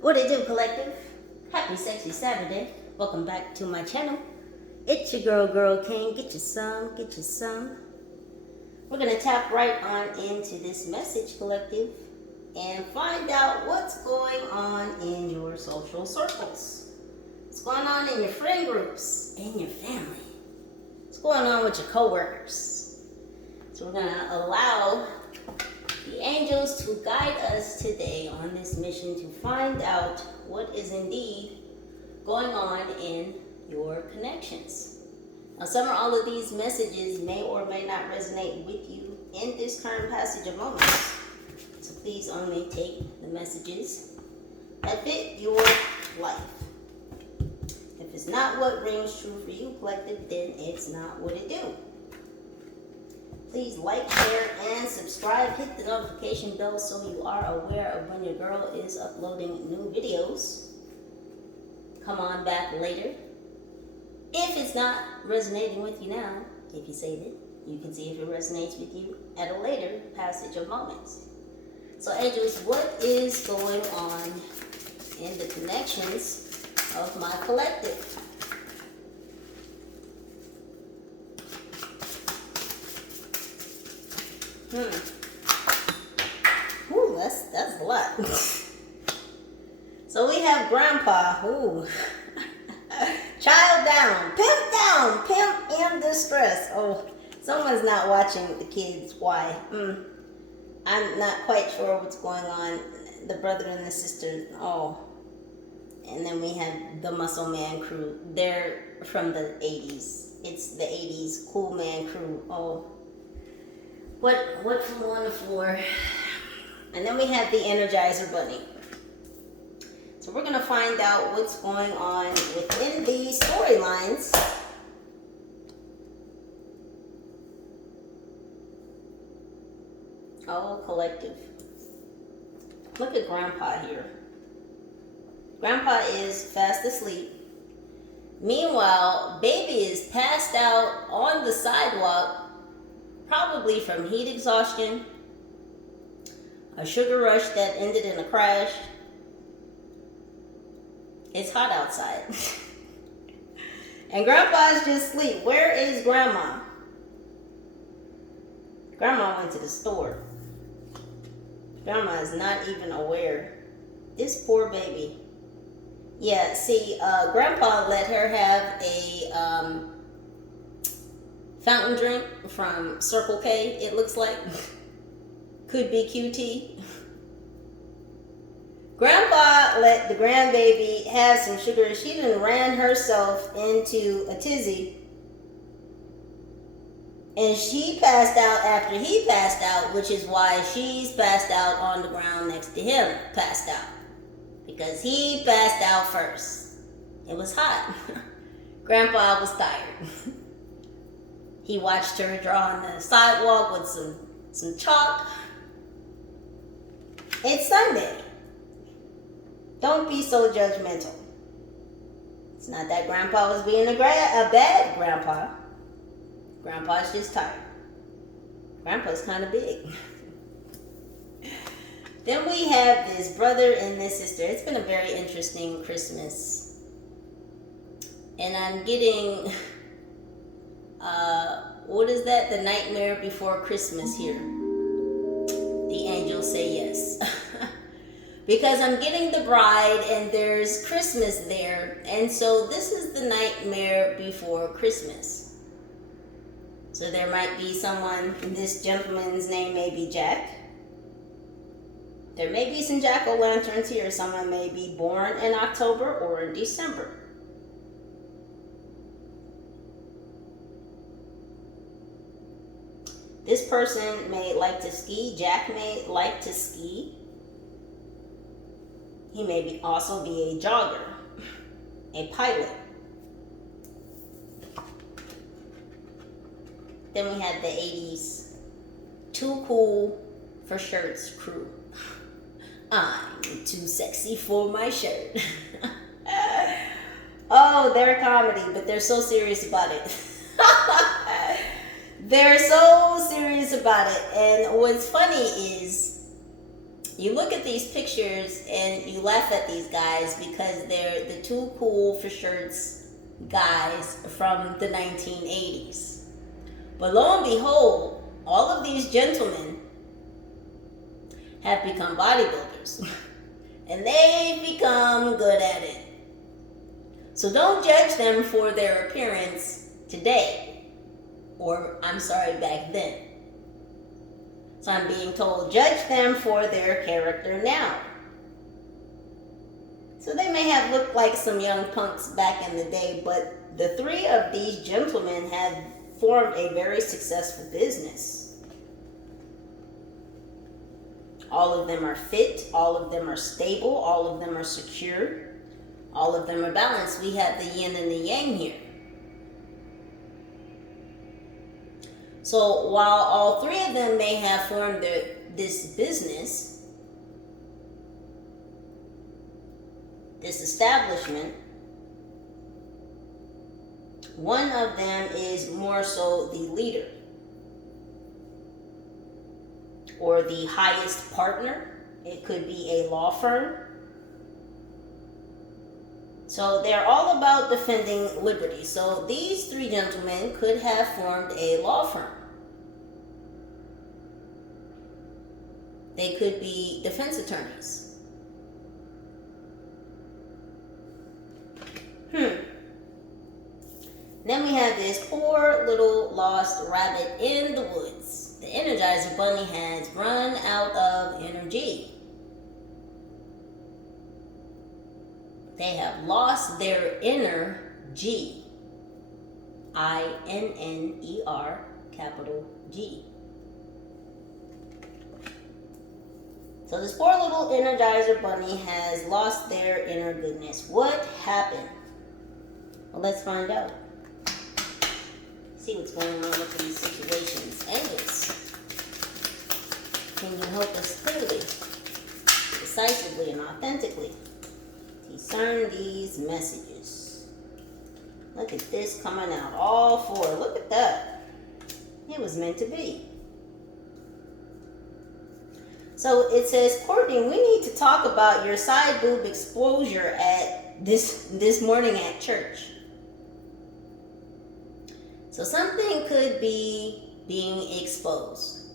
What it do, collective? Happy sexy Saturday. Welcome back to my channel. It's your girl King. Get you some, get you some. We're gonna tap right on into this message, collective, and find out what's going on in your social circles. What's going on in your friend groups, in your family. What's going on with your coworkers. So we're gonna allow the angels to guide us today on this mission to find out what is indeed going on in your connections. Now, some or all of these messages may or may not resonate with you in this current passage of moments. So please only take the messages that fit your life. If it's not what rings true for you, collective, then it's not what it do. Please like, share, and subscribe. Hit the notification bell so you are aware of when your girl is uploading new videos. Come on back later. If it's not resonating with you now, if you save it, you can see if it resonates with you at a later passage of moments. So angels, what is going on in the connections of my collective? Ooh, that's a lot. So we have grandpa. Ooh. Child down, pimp in distress. Oh, someone's not watching the kids. Why? I'm not quite sure what's going on. The brother and the sister. Oh. And then we have the Muscle Man crew. They're from the 80s. It's the 80s Cool Man crew. Oh. What from 1 to 4. And then we have the Energizer Bunny. So we're going to find out what's going on within these storylines. Oh, collective. Look at Grandpa here. Grandpa is fast asleep. Meanwhile, baby is passed out on the sidewalk, probably from heat exhaustion, a sugar rush that ended in a crash. It's hot outside. And Grandpa's just asleep. Where is Grandma? Grandma went to the store. Grandma is not even aware. This poor baby. Yeah, see, Grandpa let her have a fountain drink from Circle K, it looks like. Could be QT. Grandpa let the grandbaby have some sugar. She done ran herself into a tizzy. And she passed out after he passed out, which is why she's passed out on the ground next to him, passed out. Because he passed out first. It was hot. Grandpa was tired. He watched her draw on the sidewalk with some chalk. It's Sunday. Don't be so judgmental. It's not that Grandpa was being a bad grandpa. Grandpa's just tired. Grandpa's kind of big. Then we have this brother and this sister. It's been a very interesting Christmas. And I'm getting, what is that? The Nightmare Before Christmas here. The angels say yes. Because I'm getting the bride and there's Christmas there. And so this is the Nightmare Before Christmas. So there might be someone, this gentleman's name may be Jack. There may be some jack-o'-lanterns here. Someone may be born in October or in December. This person may like to ski. Jack may like to ski. He may also be a jogger, a pilot. Then we have the 80s Too Cool for Shirts crew. I'm too sexy for my shirt. Oh, they're comedy, but they're so serious about it. They're so serious about it. And what's funny is You look at these pictures and you laugh at these guys because they're the too cool for shirts guys from the 1980s. But lo and behold, all of these gentlemen have become bodybuilders. And they've become good at it. So don't judge them for their appearance today. Or, I'm sorry, back then. So I'm being told, judge them for their character now. So they may have looked like some young punks back in the day, but the three of these gentlemen have formed a very successful business. All of them are fit, all of them are stable, all of them are secure, all of them are balanced. We have the yin and the yang here. So while all three of them may have formed this business, this establishment, one of them is more so the leader or the highest partner. It could be a law firm. So they're all about defending liberty. So these three gentlemen could have formed a law firm. They could be defense attorneys. Then we have this poor little lost rabbit in the woods. The Energizer Bunny has run out of energy. They have lost their inner G. I-N-N-E-R, capital G. So this poor little Energizer Bunny has lost their inner goodness. What happened? Well, let's find out. See what's going on with these situations. Angels, can you help us clearly, decisively, and authentically discern these messages? Look at this coming out. All four. Look at that. It was meant to be. So it says, Courtney, we need to talk about your side boob exposure at this morning at church. So something could be being exposed.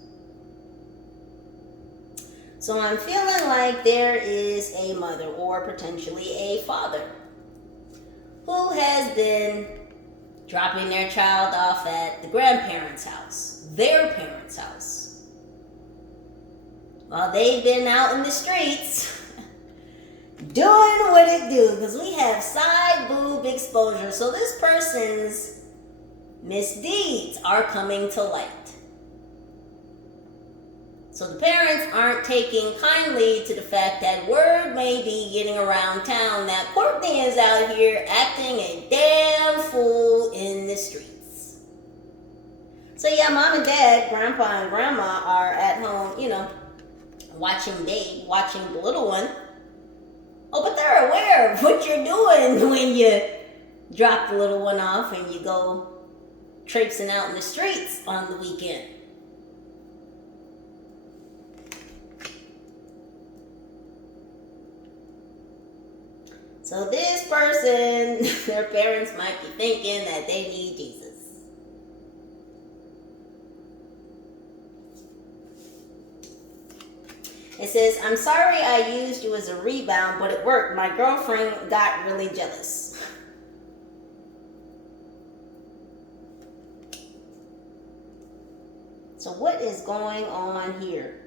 So I'm feeling like there is a mother or potentially a father who has been dropping their child off at the grandparents' house, their parents' house, while they've been out in the streets doing what it do, because we have side boob exposure. So this person's misdeeds are coming to light. So the parents aren't taking kindly to the fact that word may be getting around town that Courtney is out here acting a damn fool in the streets. So yeah, mom and dad, grandpa and grandma are at home, watching Babe, watching the little one. Oh, but they're aware of what you're doing when you drop the little one off and you go traipsing out in the streets on the weekend. So this person, their parents might be thinking that they need Jesus. It says, I'm sorry I used you as a rebound, but it worked. My girlfriend got really jealous. So what is going on here?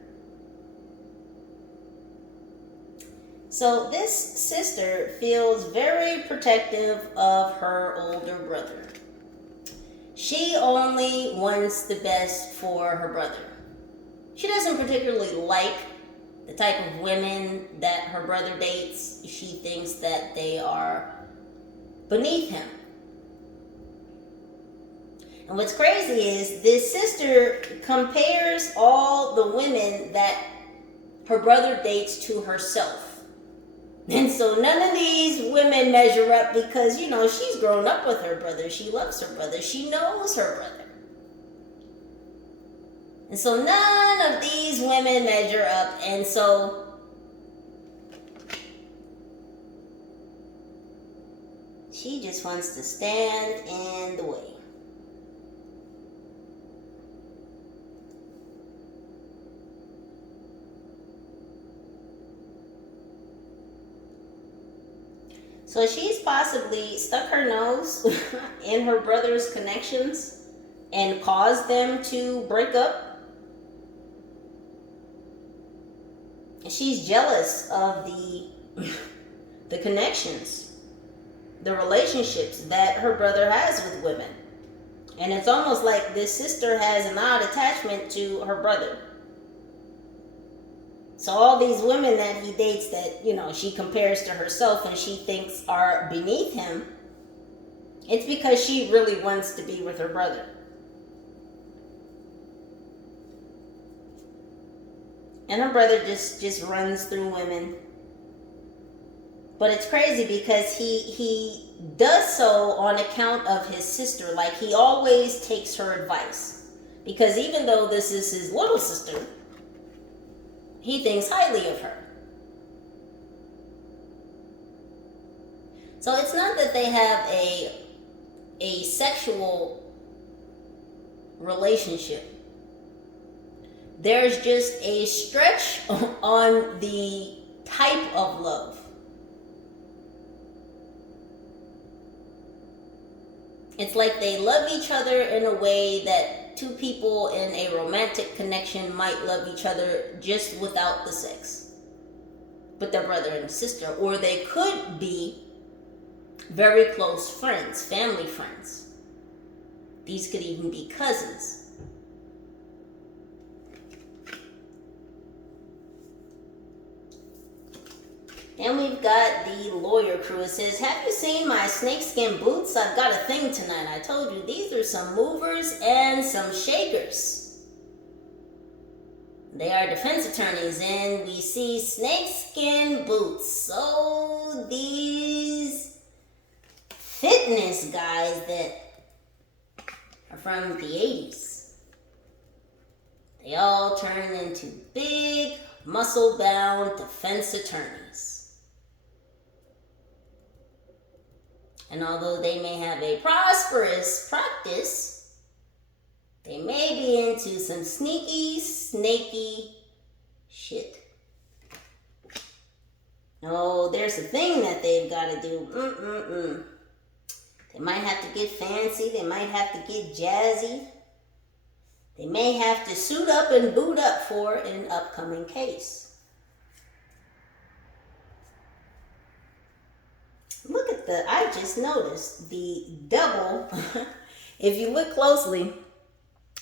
So this sister feels very protective of her older brother. She only wants the best for her brother. She doesn't particularly like the type of women that her brother dates. She thinks that they are beneath him. And what's crazy is this sister compares all the women that her brother dates to herself. And so none of these women measure up because, she's grown up with her brother. She loves her brother. She knows her brother. And so none of these women measure up. And so she just wants to stand in the way. So she's possibly stuck her nose in her brother's connections and caused them to break up. She's jealous of the connections, the relationships that her brother has with women. And it's almost like this sister has an odd attachment to her brother. So all these women that he dates that, she compares to herself and she thinks are beneath him, it's because she really wants to be with her brother. And her brother just runs through women. But it's crazy because he does so on account of his sister. Like, he always takes her advice. Because even though this is his little sister, he thinks highly of her. So it's not that they have a sexual relationship. There's just a stretch on the type of love. It's like they love each other in a way that two people in a romantic connection might love each other just without the sex. But they're brother and sister. Or they could be very close friends, family friends. These could even be cousins. And we've got the lawyer crew. It says, have you seen my snakeskin boots? I've got a thing tonight. I told you, these are some movers and some shakers. They are defense attorneys, and we see snakeskin boots. So these fitness guys that are from the 80s, they all turn into big, muscle-bound defense attorneys. And although they may have a prosperous practice, they may be into some sneaky, snaky shit. Oh, there's a thing that they've got to do. They might have to get fancy. They might have to get jazzy. They may have to suit up and boot up for an upcoming case. Look at I just noticed the double. If you look closely,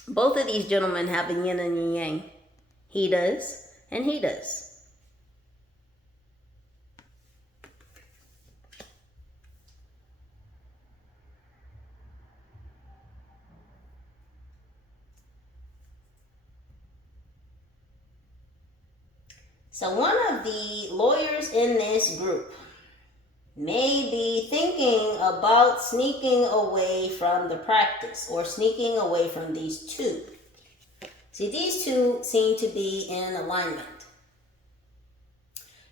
both of these gentlemen have a yin and a yang. He does, and he does. So one of the lawyers in this group may be thinking about sneaking away from the practice or sneaking away from these two. See, these two seem to be in alignment.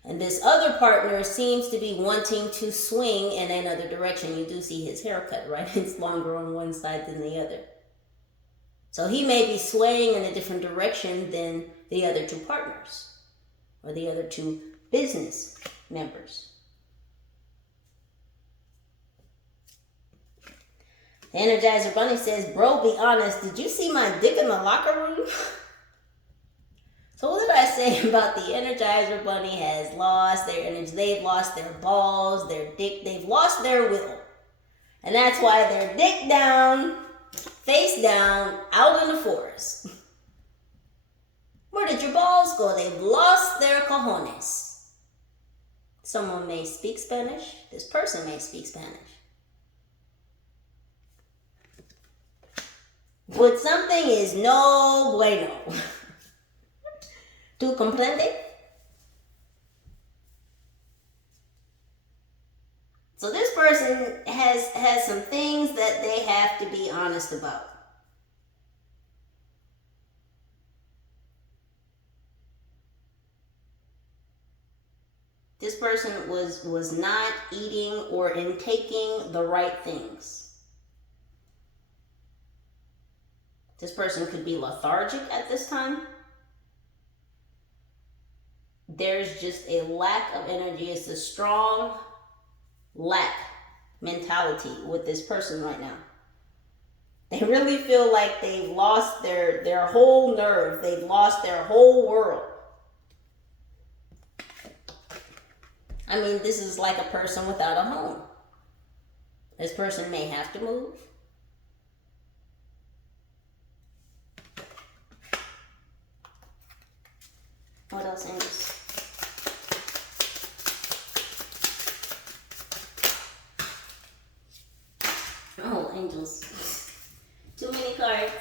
And this other partner seems to be wanting to swing in another direction. You do see his haircut, right? It's longer on one side than the other. So he may be swaying in a different direction than the other two partners or the other two business members. The Energizer Bunny says, bro, be honest, did you see my dick in the locker room? So what did I say about the Energizer Bunny has lost their energy? They've lost their balls, their dick, they've lost their will. And that's why they're dick down, face down, out in the forest. Where did your balls go? They've lost their cojones. Someone may speak Spanish. This person may speak Spanish. But something is no bueno. ¿Tú comprende? So this person has some things that they have to be honest about. This person was not eating or intaking the right things. This person could be lethargic at this time. There's just a lack of energy. It's a strong lack mentality with this person right now. They really feel like they've lost their whole nerve. They've lost their whole world. I mean, this is like a person without a home. This person may have to move. What else, angels? Oh, angels. Too many cards.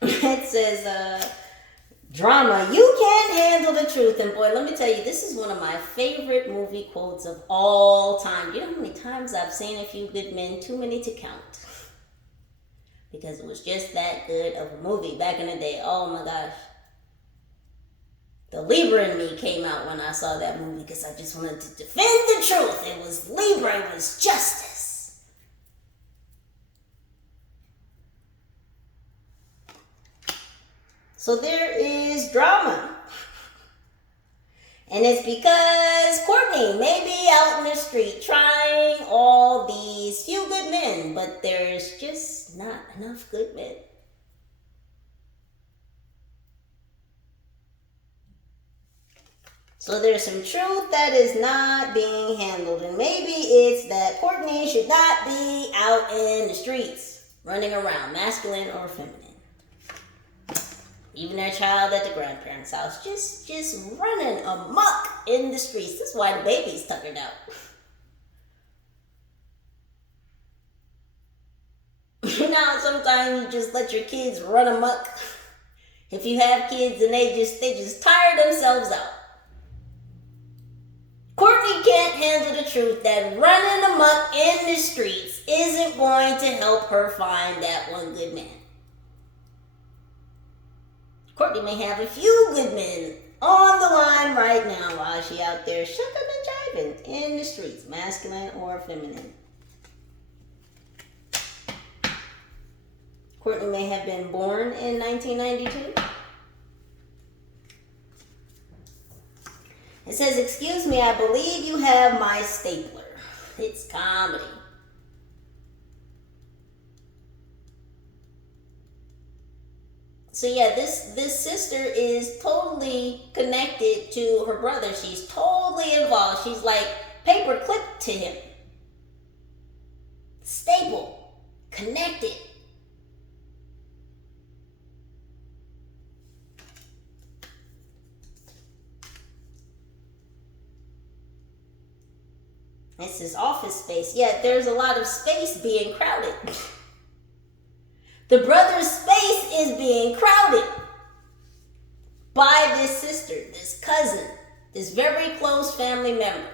It says, drama, you can't handle the truth. And boy, let me tell you, this is one of my favorite movie quotes of all time. You know how many times I've seen A Few Good Men? Too many to count. Because it was just that good of a movie back in the day. Oh my gosh. The Libra in me came out when I saw that movie because I just wanted to defend the truth. It was Libra, it was justice. So there is drama. And it's because Courtney may be out in the street trying all these few good men, but there's just not enough good men. So there's some truth that is not being handled, and maybe it's that Courtney should not be out in the streets running around, masculine or feminine. Even their child at the grandparents' house, just running amok in the streets. That's why the baby's tuckered out. You know, sometimes you just let your kids run amok. If you have kids and they just tire themselves out. Courtney can't handle the truth that running amok in the streets isn't going to help her find that one good man. Courtney may have a few good men on the line right now while she out there shucking and jiving in the streets, masculine or feminine. Courtney may have been born in 1992. It says, excuse me, I believe you have my stapler. It's comedy. So yeah, this sister is totally connected to her brother. She's totally involved. She's like paper clipped to him. Staple. Connected. This is office space. Yeah, there's a lot of space being crowded. The brother's space is being crowded by this sister, this cousin, this very close family member,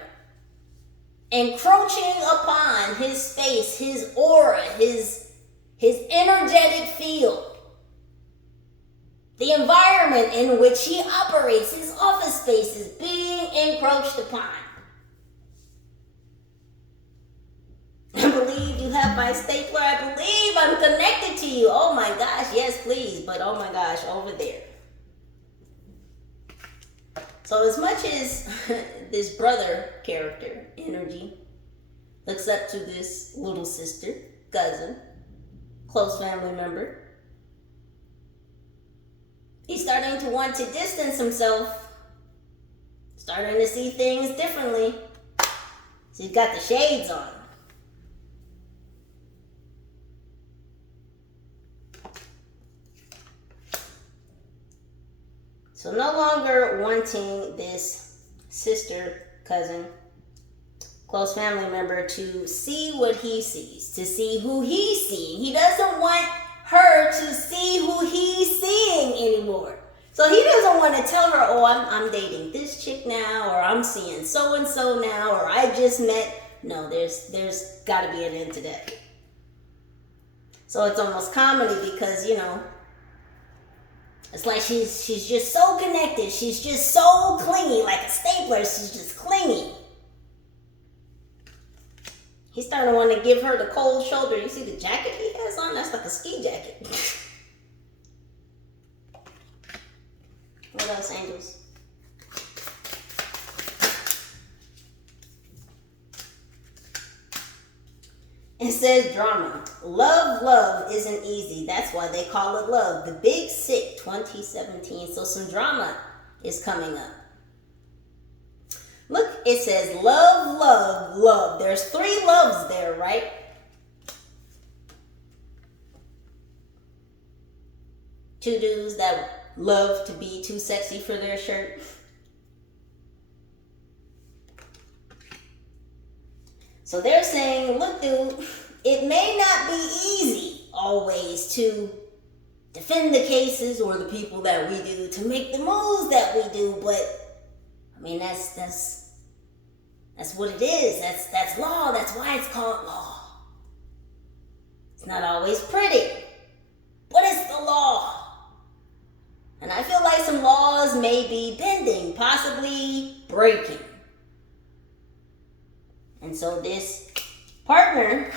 encroaching upon his space, his aura, his energetic field, the environment in which he operates, his office space is being encroached upon. I believe you have my stapler. I believe I'm connected to you. Oh my gosh, yes, please. But oh my gosh, over there. So as much as this brother character, energy, looks up to this little sister, cousin, close family member, he's starting to want to distance himself, starting to see things differently. So he's got the shades on. So no longer wanting this sister, cousin, close family member to see what he sees, to see who he's seeing. He doesn't want her to see who he's seeing anymore. So he doesn't want to tell her, oh, I'm dating this chick now, or I'm seeing so-and-so now, or I just met No, there's got to be an end to that. So it's almost comedy because, you know, it's like she's just so connected. She's just so clingy, like a stapler. She's just clingy. He's starting to want to give her the cold shoulder. You see the jacket he has on? That's like a ski jacket. What else, angels? It says drama. Love isn't easy. That's why they call it love. The Big Sick 2017. So some drama is coming up. Look, it says love. There's 3 loves there, right? Two dudes that love to be too sexy for their shirt. So they're saying, look, dude, it may not be easy always to defend the cases or the people that we do, to make the moves that we do, but I mean, that's what it is. That's law. That's why it's called law. It's not always pretty, but it's the law. And I feel like some laws may be bending, possibly breaking. And so this partner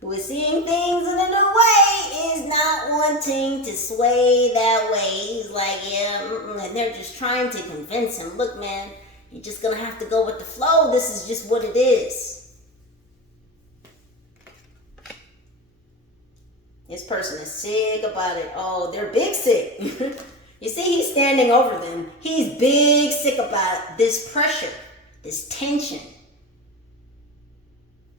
who is seeing things in a new way is not wanting to sway that way. He's like, yeah, and they're just trying to convince him, look, man, you're just going to have to go with the flow. This is just what it is. This person is sick about it. Oh, they're big sick. You see, he's standing over them. He's big sick about this pressure, this tension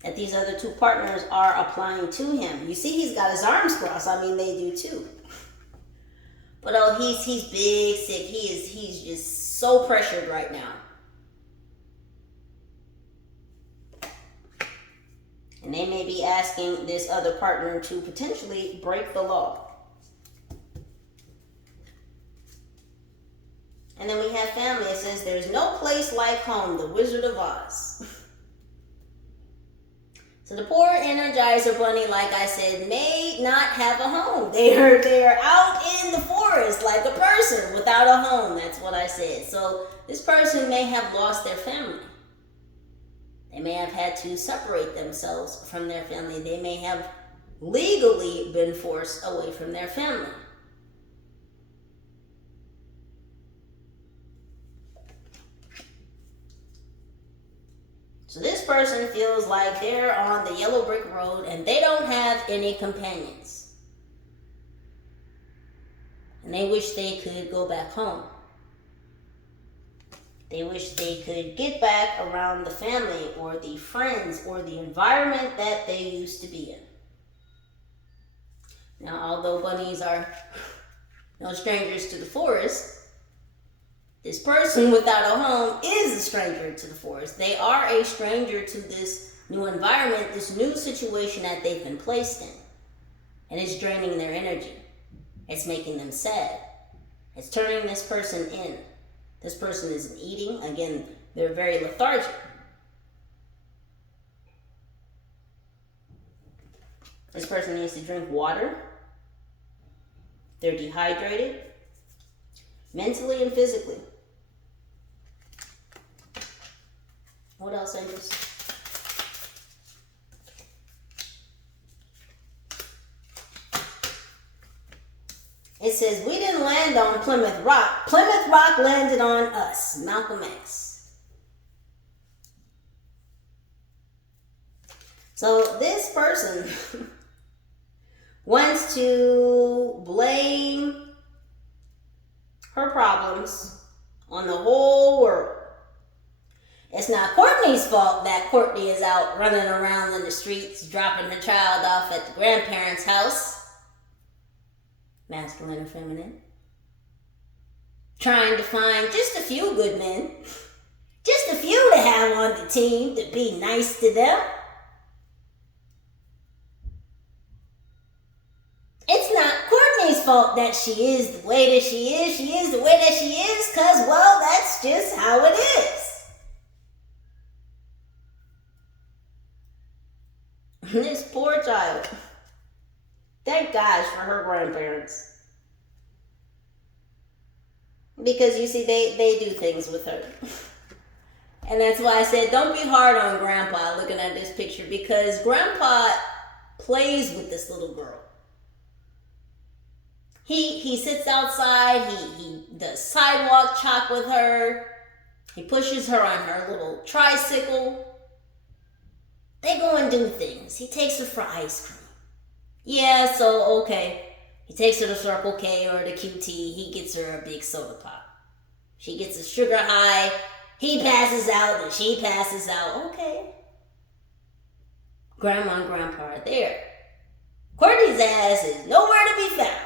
that these other 2 partners are applying to him. You see, he's got his arms crossed. I mean, they do too. But oh, he's big sick. He's just so pressured right now. And they may be asking this other partner to potentially break the law. And then we have family. It says, there's no place like home, the Wizard of Oz. So the poor Energizer Bunny, like I said, may not have a home. They are out in the forest like a person without a home. That's what I said. So this person may have lost their family. They may have had to separate themselves from their family. They may have legally been forced away from their family. So this person feels like they're on the yellow brick road and they don't have any companions. And they wish they could go back home. They wish they could get back around the family or the friends or the environment that they used to be in. Now, although bunnies are no strangers to the forest, this person without a home is a stranger to the forest. They are a stranger to this new environment, this new situation that they've been placed in. And it's draining their energy. It's making them sad. It's turning this person in. This person isn't eating. Again, they're very lethargic. This person needs to drink water. They're dehydrated, mentally and physically. What else, angels? It says, we didn't land on Plymouth Rock. Plymouth Rock landed on us. Malcolm X. So this person wants to blame her problems on the whole world. It's not Courtney's fault that Courtney is out running around in the streets, dropping her child off at the grandparents' house. Masculine or feminine. Trying to find just a few good men. Just a few to have on the team to be nice to them. It's not Courtney's fault that she is the way that she is. She is the way that she is because, well, that's just how it is. This poor child. Thank gosh for her grandparents. Because you see, they do things with her. And that's why I said, don't be hard on Grandpa looking at this picture, because Grandpa plays with this little girl. He sits outside, he does sidewalk chalk with her, he pushes her on her little tricycle. They go and do things. He takes her for ice cream. Yeah, so okay. He takes her to Circle K or the QT, he gets her a big soda pop. She gets a sugar high, he passes out and she passes out. Okay. Grandma and Grandpa are there. Courtney's ass is nowhere to be found.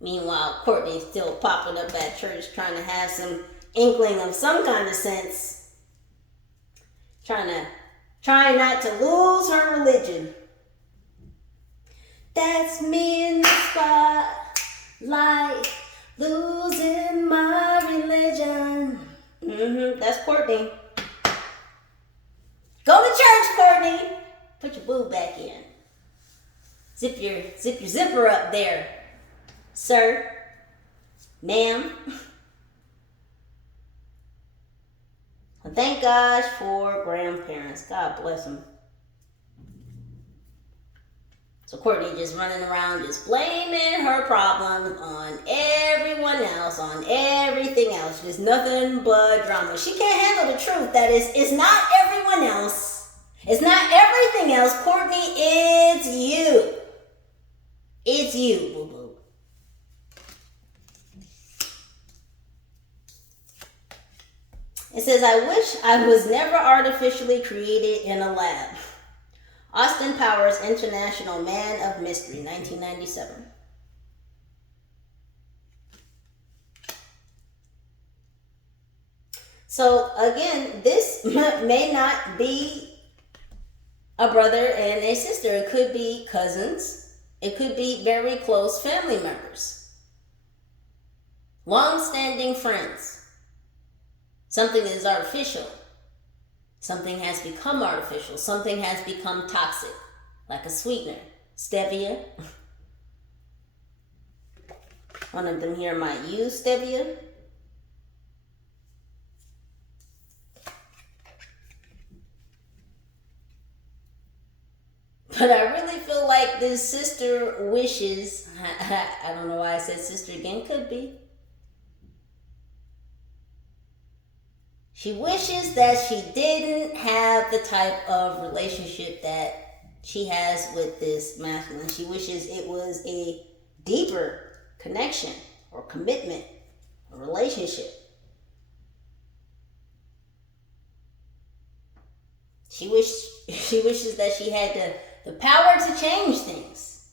Meanwhile, Courtney's still popping up at church trying to have some inkling of some kind of sense. Trying not to lose her religion. That's me in the spotlight, losing my religion. That's Courtney. Go to church, Courtney. Put your boob back in. Zip your zipper up there, sir, ma'am. Well, thank gosh for grandparents. God bless them. So Courtney just running around, just blaming her problems on everyone else, on everything else. Just nothing but drama. She can't handle the truth that it's not everyone else. It's not everything else. Courtney, it's you. It's you, boo-boo. It says, I wish I was never artificially created in a lab. Austin Powers, International Man of Mystery, 1997. So again, this may not be a brother and a sister. It could be cousins. It could be very close family members. Long-standing friends. Something is artificial. Something has become artificial. Something has become toxic, like a sweetener. Stevia. One of them here might use stevia. But I really feel like this sister wishes, I don't know why I said sister again, could be. She wishes that she didn't have the type of relationship that she has with this masculine. She wishes it was a deeper connection or commitment or relationship. She wishes that she had the power to change things.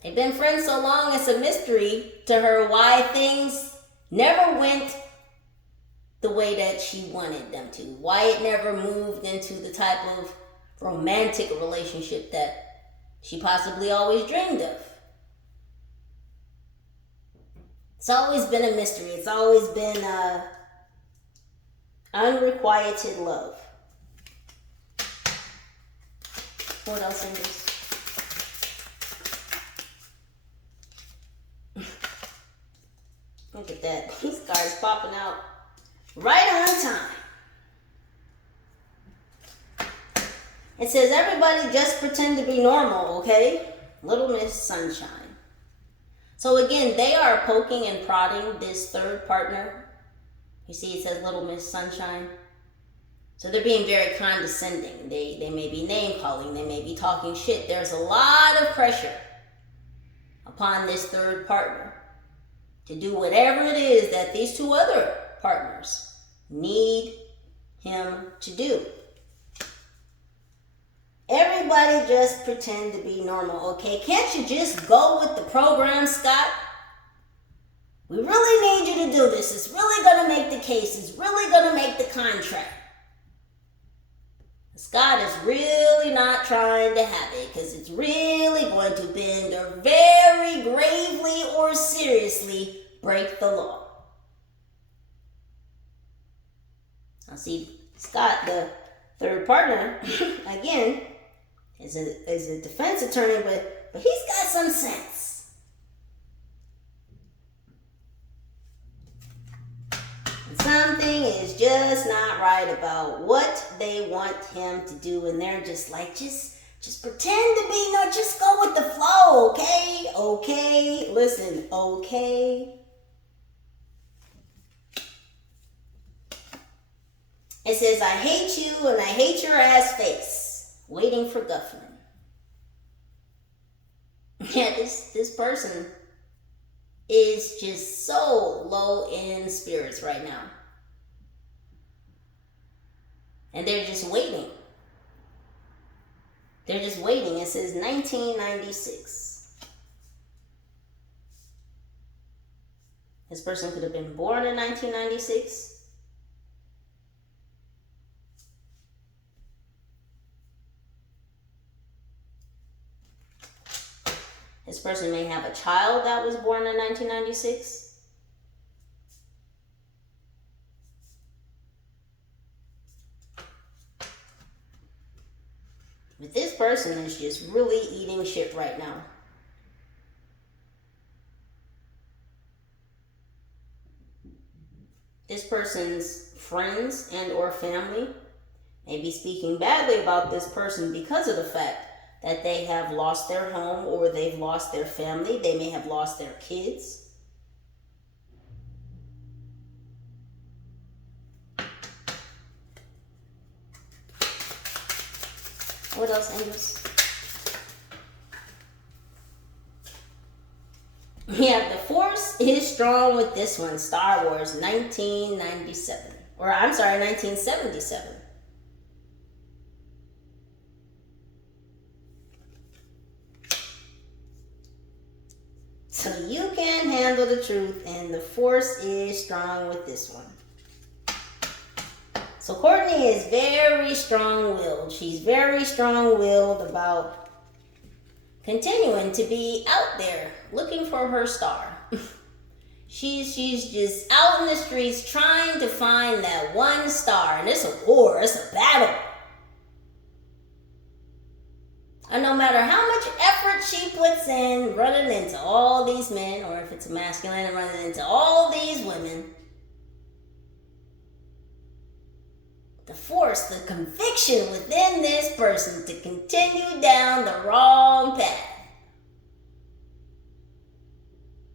They've been friends so long, it's a mystery to her why things never went the way that she wanted them to. Why it never moved into the type of romantic relationship that she possibly always dreamed of. It's always been a mystery. It's always been unrequited love. What else in this? Look at that. These cards popping out right on time. It says, everybody just pretend to be normal, okay? Little Miss Sunshine. So again, they are poking and prodding this third partner. You see it says Little Miss Sunshine. So they're being very condescending. They may be name calling. They may be talking shit. There's a lot of pressure upon this third partner to do whatever it is that these two other partners need him to do. Everybody just pretend to be normal, okay? Can't you just go with the program, Scott? We really need you to do this. It's really going to make the case. It's really going to make the contract. Scott is really not trying to have it because it's really going to bend or very gravely or seriously break the law. Now see, Scott, the third partner, again, is a defense attorney, but he's got some sense. And something is just not right about what they want him to do, and they're just like, just pretend to be, no, just go with the flow, okay? Okay, listen, okay. It says, I hate you and I hate your ass face. Waiting for Guffman. Yeah, this person is just so low in spirits right now. And they're just waiting. They're just waiting. It says 1996. This person could have been born in 1996. This person may have a child that was born in 1996. But this person is just really eating shit right now. This person's friends and or family may be speaking badly about this person because of the fact that they have lost their home or they've lost their family. They may have lost their kids. What else, angels? Yeah, the force is strong with this one. Star Wars 1997. Or I'm sorry, 1977. So you can handle the truth, and the force is strong with this one. So Courtney is very strong-willed. She's very strong-willed about continuing to be out there looking for her star. She's just out in the streets trying to find that one star. And it's a war. It's a battle. And no matter how much effort she puts in running into all these men, or if it's a masculine and running into all these women, the force, the conviction within this person to continue down the wrong path.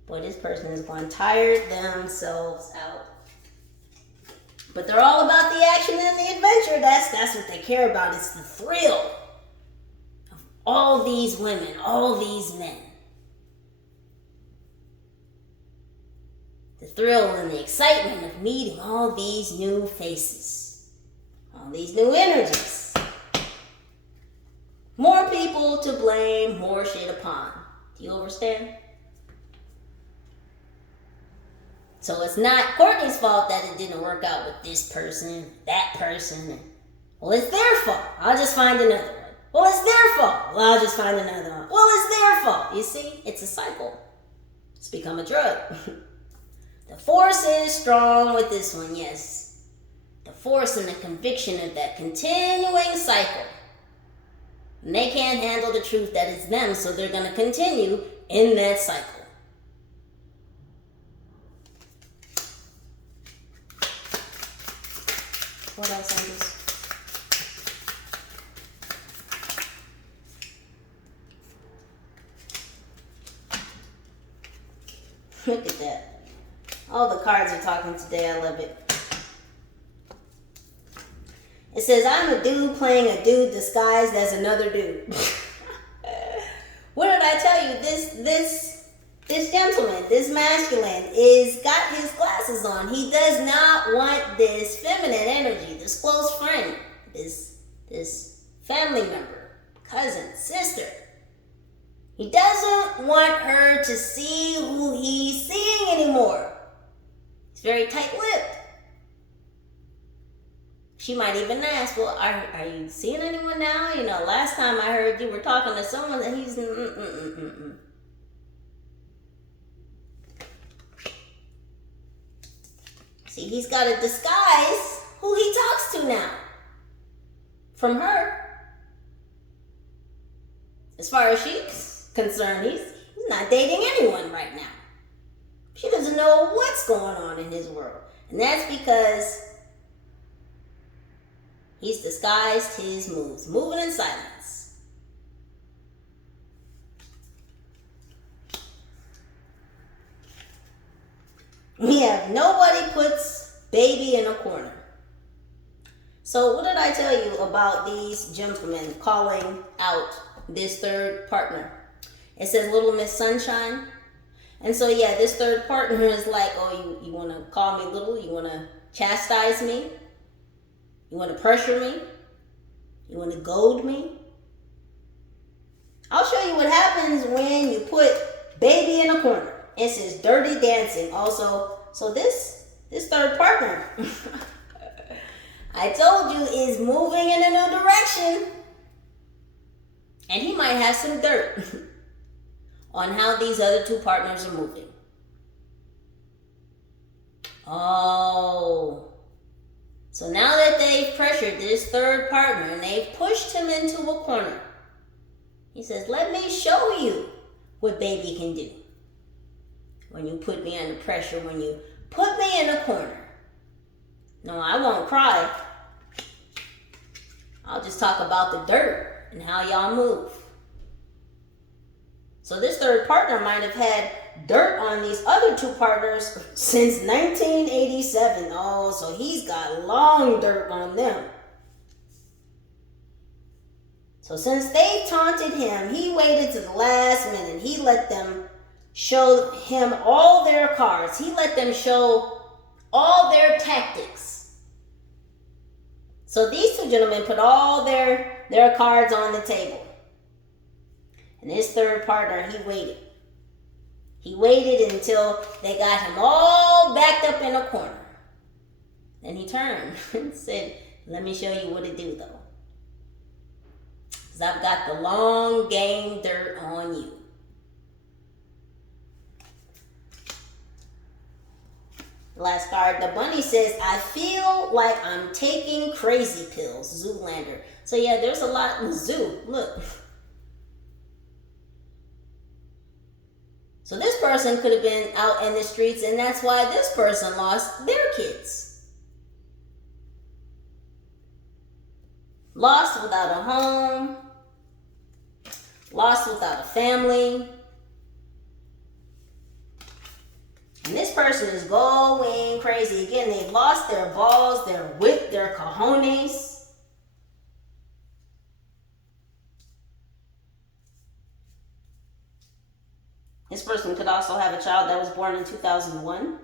Boy, this person is going to tire themselves out. But they're all about the action and the adventure. That's what they care about. It's the thrill. All these women, all these men. The thrill and the excitement of meeting all these new faces. All these new energies. More people to blame, more shit upon. Do you understand? So it's not Courtney's fault that it didn't work out with this person, that person. Well, it's their fault. I'll just find another one. Well, it's their fault. Well, I'll just find another one. Well, it's their fault. You see, it's a cycle. It's become a drug. The force is strong with this one, yes. The force and the conviction of that continuing cycle. And they can't handle the truth that it's them, so they're going to continue in that cycle. What else, Angels? Look at that. All the cards are talking today. I love it. It says, I'm a dude playing a dude disguised as another dude. What did I tell you? This gentleman, this masculine, is got his glasses on. He does not want this feminine energy, this close friend, this family member, cousin, sister. He doesn't want her to see who he's seeing anymore. He's very tight-lipped. She might even ask, well, are you seeing anyone now? You know, last time I heard you were talking to someone that he's... See, he's got a disguise who he talks to now. From her. As far as she's concerned, he's not dating anyone right now. She doesn't know what's going on in his world. And that's because he's disguised his moves, moving in silence. We have nobody puts baby in a corner. So what did I tell you about these gentlemen calling out this third partner? It says Little Miss Sunshine. And so yeah, this third partner is like, oh, you want to call me little? You want to chastise me? You want to pressure me? You want to goad me? I'll show you what happens when you put baby in a corner. It says Dirty Dancing also. So this third partner, I told you, is moving in a new direction. And he might have some dirt on how these other two partners are moving. Oh. So now that they've pressured this third partner and they've pushed him into a corner, he says, let me show you what baby can do. When you put me under pressure, when you put me in a corner. No, I won't cry. I'll just talk about the dirt and how y'all move. So this third partner might have had dirt on these other two partners since 1987. Oh, so he's got long dirt on them. So since they taunted him, he waited to the last minute. He let them show him all their cards. He let them show all their tactics. So these two gentlemen put all their cards on the table. And his third partner, he waited. He waited until they got him all backed up in a corner. Then he turned and said, let me show you what to do though. Because I've got the long game dirt on you. Last card, the bunny says, I feel like I'm taking crazy pills, Zoolander. So yeah, there's a lot in the zoo. Look. So this person could have been out in the streets, and that's why this person lost their kids. Lost without a home. Lost without a family. And this person is going crazy. Again, they've lost their balls, their wit, their cojones. This person could also have a child that was born in 2001.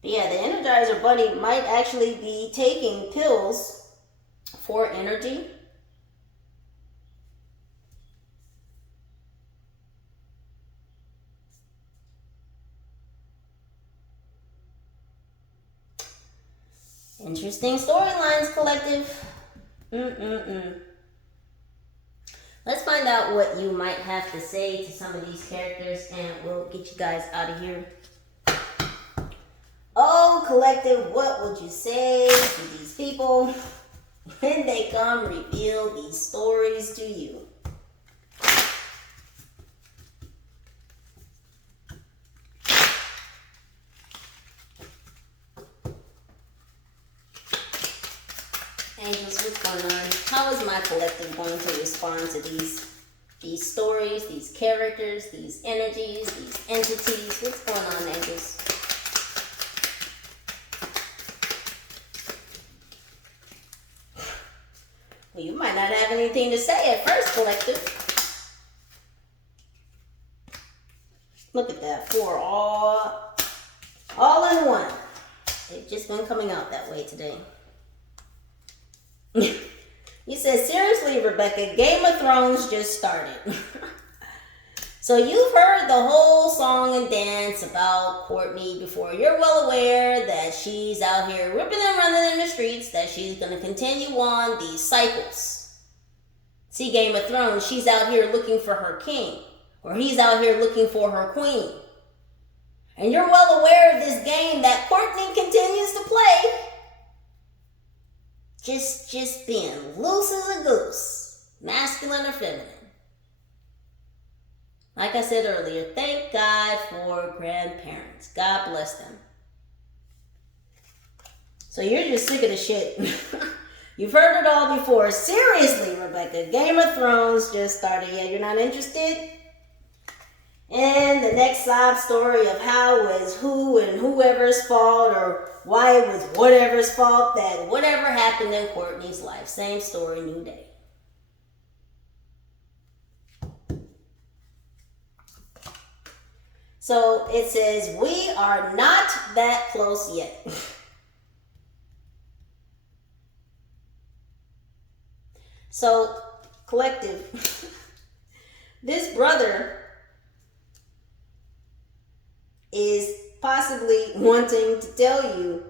But yeah, the Energizer Bunny might actually be taking pills for energy. Interesting storylines, collective. Let's find out what you might have to say to some of these characters, and we'll get you guys out of here. Oh, collective, what would you say to these people when they come reveal these stories to you? Angels, what's going on? How is my collective going to respond to these stories, these characters, these energies, these entities? What's going on, angels? Well, you might not have anything to say at first, collective. Look at that, 4 all in one. They've just been coming out that way today. You said, seriously, Rebecca, Game of Thrones just started. So you've heard the whole song and dance about Courtney before. You're well aware that she's out here ripping and running in the streets, that she's going to continue on these cycles. See, Game of Thrones, she's out here looking for her king, or he's out here looking for her queen. and you're well aware of this game that Courtney continues to play, just being loose as a goose, masculine or feminine. Like I said earlier, thank God for grandparents. God bless them. So you're just sick of the shit. You've heard it all before. Seriously, Rebecca, Game of Thrones just started. Yeah, you're not interested? And the next sob story of how it was who and whoever's fault, or why it was whatever's fault, that whatever happened in Courtney's life. Same story, new day. So it says, we are not that close yet. So, collective, this brother is possibly wanting to tell you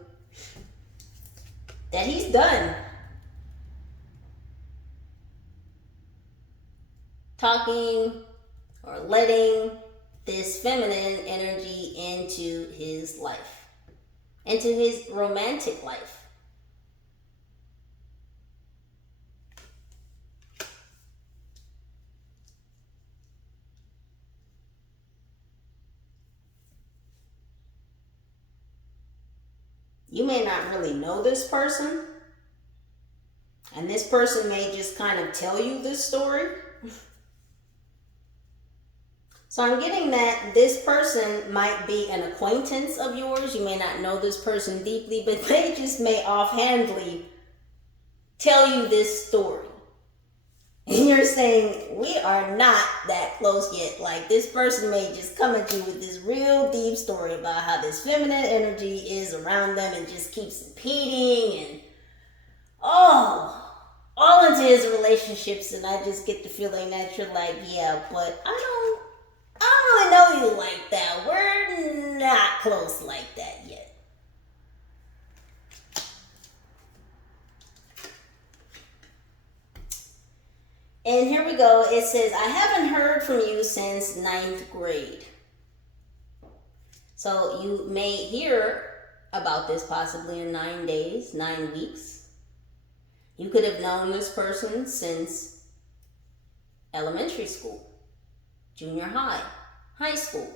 that he's done talking or letting this feminine energy into his life, into his romantic life. You may not really know this person, and this person may just kind of tell you this story. So I'm getting that this person might be an acquaintance of yours. You may not know this person deeply, but they just may offhandedly tell you this story. And you're saying, we are not that close yet. Like, this person may just come at you with this real deep story about how this feminine energy is around them and just keeps impeding and, all into his relationships. And I just get the feeling that you're like, yeah, but I don't really know you like that. We're not close like that yet. And here we go. It says, I haven't heard from you since 9th grade. So you may hear about this possibly in 9 days, 9 weeks. You could have known this person since elementary school, junior high, high school.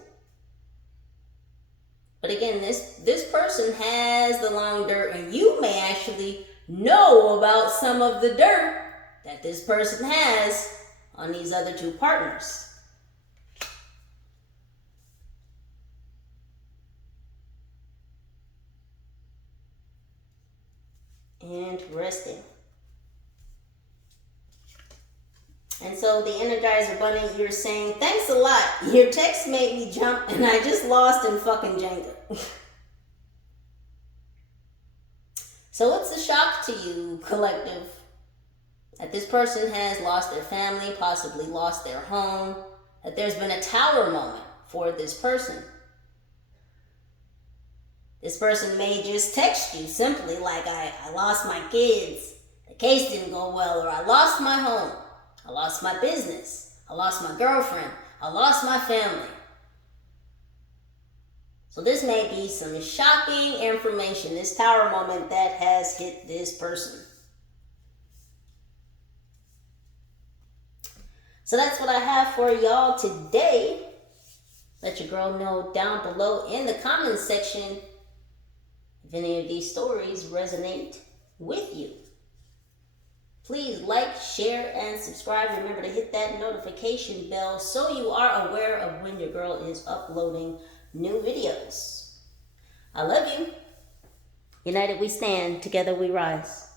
But again, this person has the long dirt, and you may actually know about some of the dirt that this person has on these other two partners. Interesting. And so the Energizer Bunny, you're saying, thanks a lot. Your text made me jump and I just lost in fucking Jenga. So it's a shock to you, collective, that this person has lost their family, possibly lost their home, that there's been a tower moment for this person. This person may just text you simply like, I lost my kids, the case didn't go well, or I lost my home, I lost my business, I lost my girlfriend, I lost my family. So this may be some shocking information, this tower moment that has hit this person. So that's what I have for y'all today. Let your girl know down below in the comments section if any of these stories resonate with you. Please like, share, and subscribe. Remember to hit that notification bell so you are aware of when your girl is uploading new videos. I love you. United we stand, together we rise.